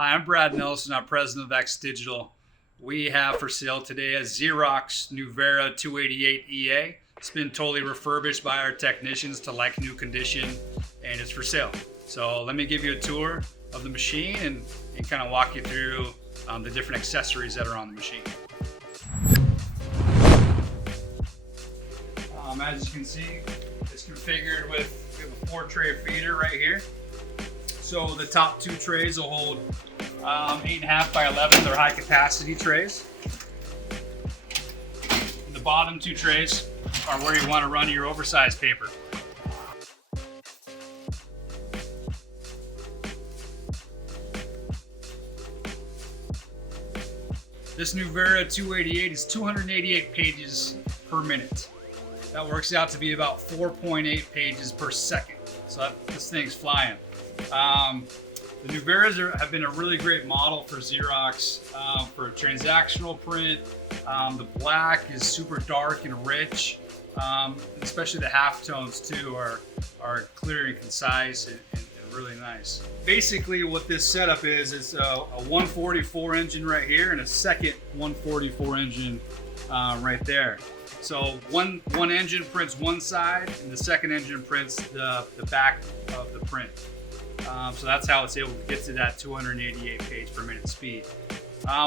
Hi, I'm Brad Nelson. I'm president of X Digital. We have for sale today a Xerox Nuvera 288EA. It's been totally refurbished by our technicians to like new condition, and it's for sale. So let me give you a tour of the machine and kind of walk you through the different accessories that are on the machine. As you can see, it's configured with we have a 4-tray feeder right here. So the top 2 trays will hold 8.5 by 11. They're high capacity trays. And the bottom 2 trays are where you want to run your oversized paper. This Nuvera 288 is 288 pages per minute. That works out to be about 4.8 pages per second. So this thing's flying. The Nuveras have been a really great model for Xerox for transactional print. The black is super dark and rich, especially the halftones too are clear and concise and really nice. Basically what this setup is a 144 engine right here and a second 144 engine right there. So one engine prints one side and the second engine prints the back of the print. So that's how it's able to get to that 288 page per minute speed.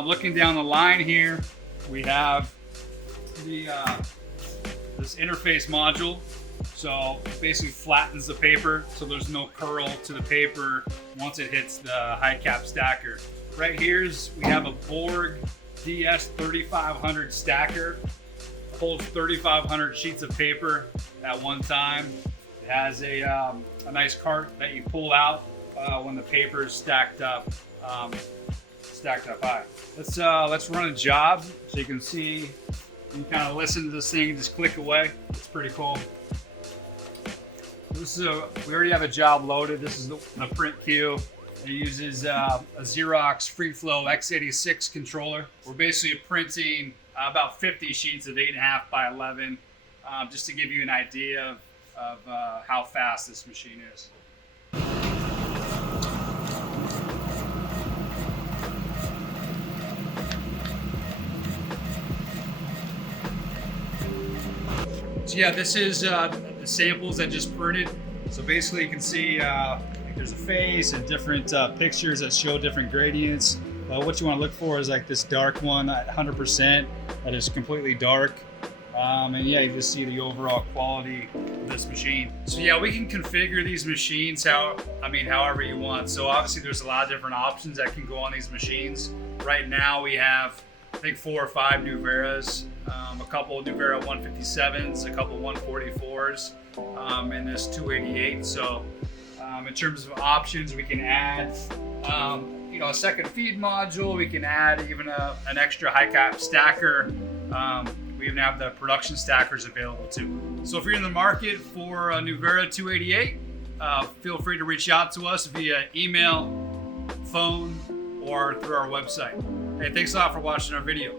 Looking down the line here, we have this interface module. So it basically flattens the paper so there's no curl to the paper once it hits the high cap stacker. Right here we have a Borg DS 3500 stacker. Holds 3,500 sheets of paper at one time. It has a nice cart that you pull out when the paper is stacked up high. Let's run a job so you can see. You can kind of listen to this thing, just click away. It's pretty cool. We already have a job loaded. This is the print queue. It uses a Xerox FreeFlow X86 controller. We're basically printing about 50 sheets of 8.5 by 11, just to give you an idea of how fast this machine is. So yeah, this is the samples that just printed. So basically you can see there's a face and different pictures that show different gradients. What you want to look for is like this dark one at 100% that is completely dark. And yeah, you just see the overall quality of this machine. So yeah, we can configure these machines however you want. So obviously there's a lot of different options that can go on these machines. Right now we have, I think 4 or 5 Nuveras, a couple of Nuvera 157s, a couple 144s, and this 288. So in terms of options, we can add a second feed module. We can add even an extra high cap stacker. We even have the production stackers available too. So if you're in the market for a Nuvera 288, feel free to reach out to us via email, phone, or through our website. Hey, thanks a lot for watching our video.